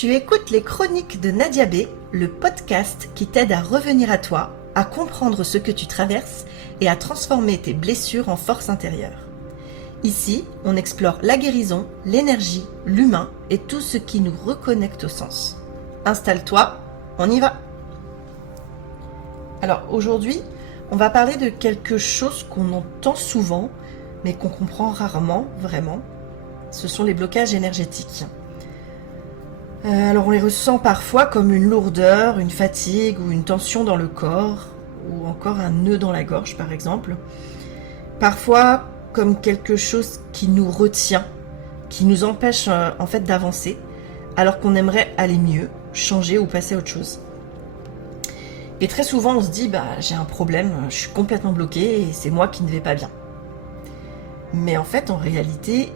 Tu écoutes les chroniques de Nadia B, le podcast qui t'aide à revenir à toi, à comprendre ce que tu traverses et à transformer tes blessures en force intérieure. Ici, on explore la guérison, l'énergie, l'humain et tout ce qui nous reconnecte au sens. Installe-toi, on y va. Alors aujourd'hui, on va parler de quelque chose qu'on entend souvent, mais qu'on comprend rarement, vraiment. Ce sont les blocages énergétiques. Alors on les ressent parfois comme une lourdeur, une fatigue ou une tension dans le corps, ou encore un nœud dans la gorge par exemple. Parfois comme quelque chose qui nous retient, qui nous empêche en fait d'avancer, alors qu'on aimerait aller mieux, changer ou passer à autre chose. Et très souvent on se dit j'ai un problème, je suis complètement bloqué et c'est moi qui ne vais pas bien. Mais en fait en réalité,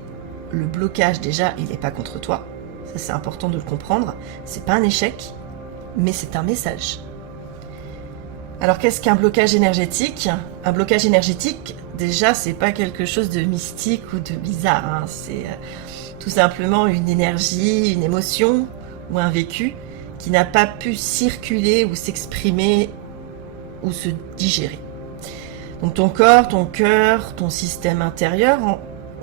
le blocage déjà il n'est pas contre toi. Ça, c'est important de le comprendre. C'est pas un échec, mais c'est un message. Alors, qu'est-ce qu'un blocage énergétique ? Un blocage énergétique, déjà, c'est pas quelque chose de mystique ou de bizarre. Hein. C'est tout simplement une énergie, une émotion ou un vécu qui n'a pas pu circuler ou s'exprimer ou se digérer. Donc, ton corps, ton cœur, ton système intérieur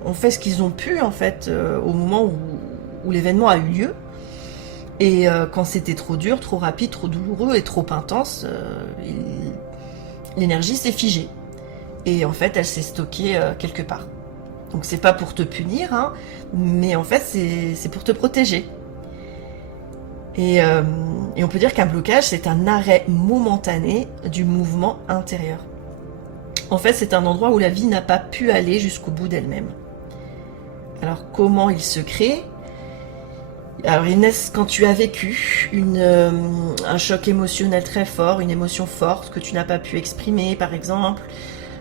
ont fait ce qu'ils ont pu, en fait, au moment où l'événement a eu lieu. Et quand c'était trop dur, trop rapide, trop douloureux et trop intense, l'énergie s'est figée. Et en fait, elle s'est stockée quelque part. Donc c'est pas pour te punir, hein, mais en fait c'est pour te protéger. Et on peut dire qu'un blocage, c'est un arrêt momentané du mouvement intérieur. En fait, c'est un endroit où la vie n'a pas pu aller jusqu'au bout d'elle-même. Alors comment il se crée ? Alors ils naissent quand tu as vécu un choc émotionnel très fort, une émotion forte que tu n'as pas pu exprimer par exemple,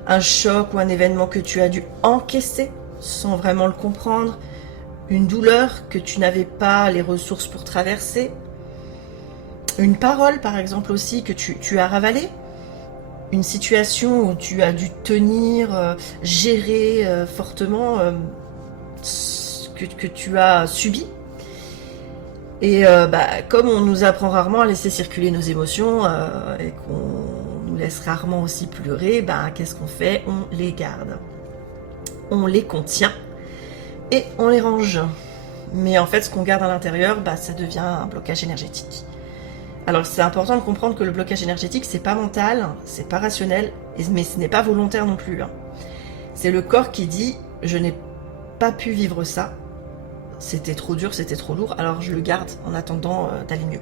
un choc ou un événement que tu as dû encaisser sans vraiment le comprendre, une douleur que tu n'avais pas les ressources pour traverser, une parole par exemple aussi que tu as ravalée, une situation où tu as dû tenir, gérer fortement que tu as subi. Et comme on nous apprend rarement à laisser circuler nos émotions et qu'on nous laisse rarement aussi pleurer, qu'est-ce qu'on fait ? On les garde. On les contient et on les range. Mais en fait, ce qu'on garde à l'intérieur, ça devient un blocage énergétique. Alors c'est important de comprendre que le blocage énergétique, c'est pas mental, c'est pas rationnel, mais ce n'est pas volontaire non plus. Hein. C'est le corps qui dit « je n'ai pas pu vivre ça ». C'était trop dur, c'était trop lourd, alors je le garde en attendant d'aller mieux.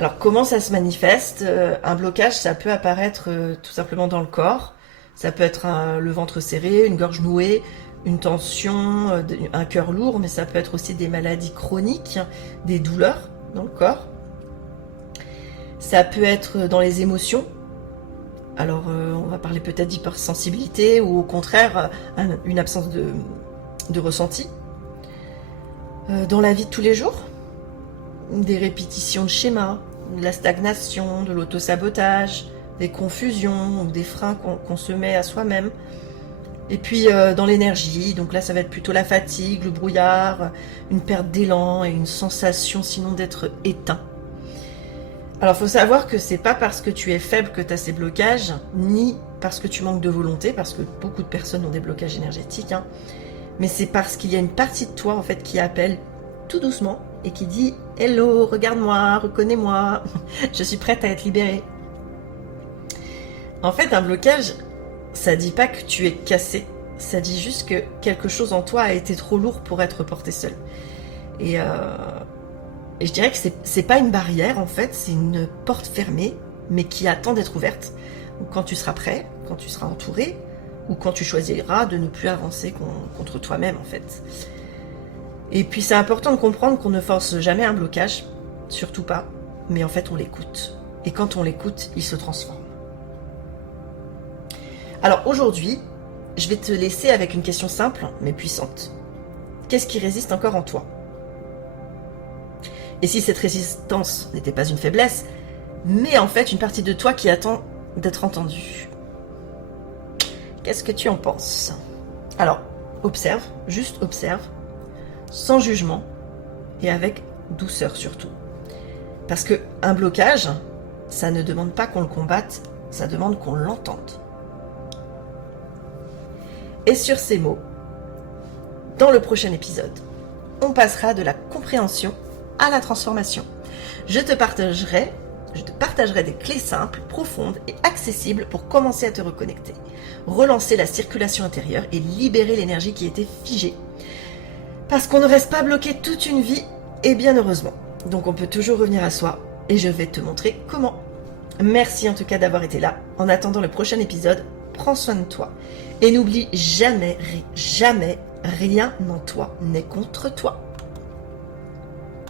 Alors comment ça se manifeste ? Un blocage, ça peut apparaître tout simplement dans le corps. Ça peut être le ventre serré, une gorge nouée, une tension, un cœur lourd, mais ça peut être aussi des maladies chroniques, des douleurs dans le corps. Ça peut être dans les émotions. Alors on va parler peut-être d'hypersensibilité ou au contraire une absence de ressenti. Dans la vie de tous les jours, des répétitions de schémas, de la stagnation, de l'autosabotage, des confusions ou des freins qu'on se met à soi-même. Et puis dans l'énergie, donc là ça va être plutôt la fatigue, le brouillard, une perte d'élan et une sensation sinon d'être éteint. Alors il faut savoir que c'est pas parce que tu es faible que tu as ces blocages, ni parce que tu manques de volonté, parce que beaucoup de personnes ont des blocages énergétiques, hein. Mais c'est parce qu'il y a une partie de toi en fait qui appelle tout doucement et qui dit « Hello, regarde-moi, reconnais-moi, je suis prête à être libérée ». En fait, un blocage, ça dit pas que tu es cassé, ça dit juste que quelque chose en toi a été trop lourd pour être porté seul. Et je dirais que c'est pas une barrière en fait, c'est une porte fermée, mais qui attend d'être ouverte. Donc, quand tu seras prêt, quand tu seras entouré, ou quand tu choisiras de ne plus avancer contre toi-même en fait. Et puis c'est important de comprendre qu'on ne force jamais un blocage, surtout pas, mais en fait on l'écoute. Et quand on l'écoute, il se transforme. Alors aujourd'hui, je vais te laisser avec une question simple mais puissante. Qu'est-ce qui résiste encore en toi ? Et si cette résistance n'était pas une faiblesse, mais en fait une partie de toi qui attend d'être entendue ? Qu'est-ce que tu en penses ? Alors, observe, juste observe, sans jugement, et avec douceur surtout. Parce que un blocage, ça ne demande pas qu'on le combatte, ça demande qu'on l'entende. Et sur ces mots, dans le prochain épisode, on passera de la compréhension à la transformation. Je te partagerai des clés simples, profondes et accessibles pour commencer à te reconnecter, relancer la circulation intérieure et libérer l'énergie qui était figée. Parce qu'on ne reste pas bloqué toute une vie, et bien heureusement. Donc on peut toujours revenir à soi, et je vais te montrer comment. Merci en tout cas d'avoir été là. En attendant le prochain épisode, prends soin de toi. Et n'oublie jamais, jamais, rien en toi n'est contre toi.